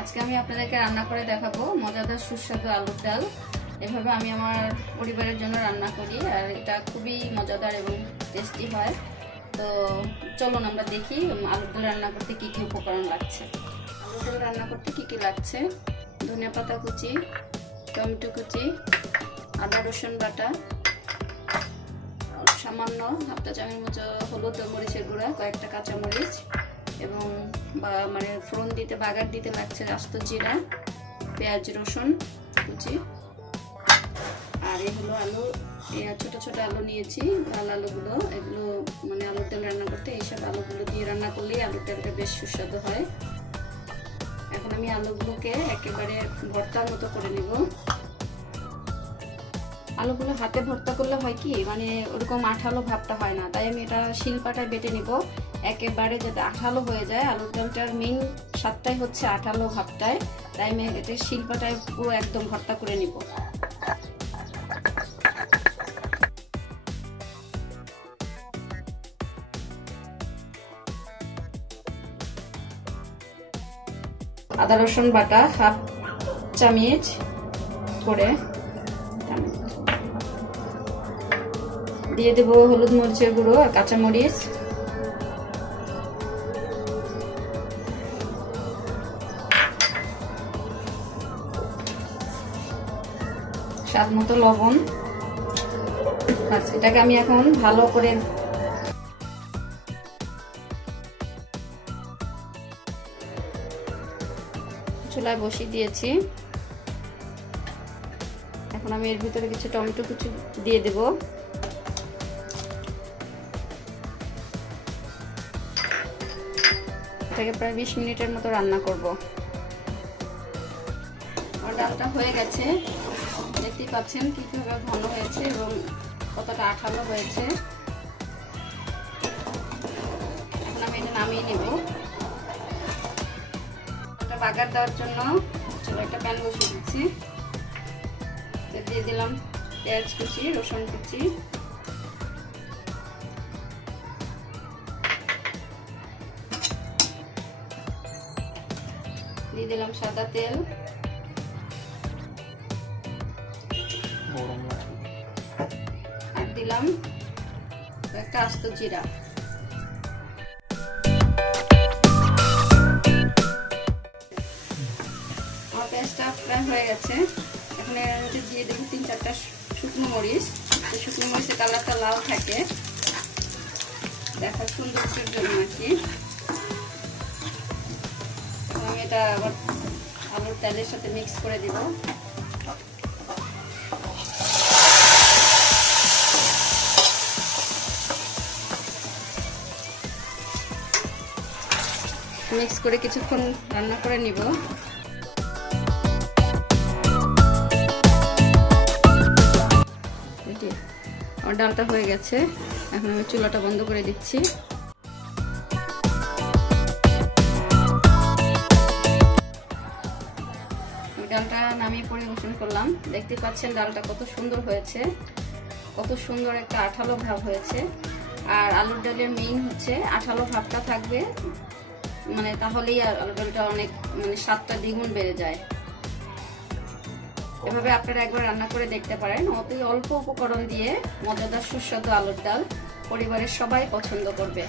আজকে আমি আপনাদেরকে রান্না করে দেখাবো মজাদার সুস্বাদু আলুর ডাল। এভাবে আমি আমার পরিবারের জন্য রান্না করি, আর এটা খুবই মজাদার এবং টেস্টি হয়। তো চলুন আমরা দেখি আলুর ডাল রান্না করতে কি কি উপকরণ লাগছে। আলুর ডাল রান্না করতে কি কি লাগছে: ধনিয়া পাতা কুচি, টমেটো কুচি, আদা রসুন বাটা, সামান্য হাফ চা চামচ মতো হলুদ ও মরিচের গুঁড়া, কয়েকটা কাঁচামরিচ এবং মানে ফোড়ন দিতে বাগার দিতে লাগছে আস্ত জিরা, পেঁয়াজ রসুন কুচি। আর এই হলো আলু, ছোট ছোট আলু নিয়েছি, লাল আলুগুলো। এগুলো মানে আলুর ডাল রান্না করতে এইসব আলুগুলো দিয়ে রান্না করলেই আলুর ডালটা বেশ সুস্বাদু হয়। এখন আমি আলুগুলোকে একেবারে ভর্তার মতো করে নেব। আলুগুলো হাতে ভর্তা করলে হয় কি, মানে ওরকম আঠালো ভাবটা হয় না, তাই আমি এটা শিলপাটায় বেটে নিব একেবারে, যাতে আঠালো হয়ে যায়। আলুর ডালটার মেইন স্বাদটাই হচ্ছে আঠালো ভাবটায়, তাই আমি এটা শিলপাটায় পুরো একদম ভর্তা করে নিব। আদা রসুন বাটা হাফ চামচ করে দিয়ে দেব, হলুদ মরিচের গুঁড়ো আর কাঁচামরিচ, স্বাদ মতো লবণ। এটাকে আমি এখন ভালো করে চুলায় বসিয়ে দিয়েছি। এখন আমি এর ভিতরে কিছু টমেটো কুচি দিয়ে দেব। এটাকে প্রায় 20 মিনিটের মতো রান্না করব। আমার ডালটা হয়ে গেছে, দেখতেই পাচ্ছেন কিভাবে ঘন হয়েছে এবং কতটা আঠালো হয়েছে। এখন আমি এটা নামিয়ে নেব। এটা বাগার দেওয়ার জন্য চলো একটা প্যান বসিয়ে দিচ্ছি। দিয়ে দিলাম পেঁয়াজ কুচি, রসুন কুচি, দিয়ে দিলাম সাদা তেল, আর দিলাম একটা আস্ত জিরা। আমার পেঁয়াজটা প্রায় হয়ে গেছে। এখন এর মধ্যে দিয়ে দেবো 3-4টা শুকনো মরিচ। শুকনো মরিচের কালারটা লাল থাকে, দেখার সৌন্দর্যের জন্য আর কি। আমি এটা আবার আলুর ডালের সাথে মিক্স করে দিব। মিক্স করে কিছুক্ষণ রান্না করে নিব। আমার ডালটা হয়ে গেছে, এখন আমি চুলাটা বন্ধ করে দিচ্ছি। ডালটা নামিয়ে পরিবেশন করলাম। দেখতে পাচ্ছেন ডালটা কত সুন্দর হয়েছে, কত সুন্দর একটা আঠালো ভাব হয়েছে। আর আলুর ডালের মেইন হচ্ছে আঠালো ভাবটা থাকবে, মানে তাহলেই আলুর ডালটা অনেক মানে স্বাদটা দ্বিগুণ বেড়ে যায়। এভাবে আপনারা একবার রান্না করে দেখতে পারেন। অতি অল্প উপকরণ দিয়ে মজাদার সুস্বাদু আলুর ডাল পরিবারের সবাই পছন্দ করবে।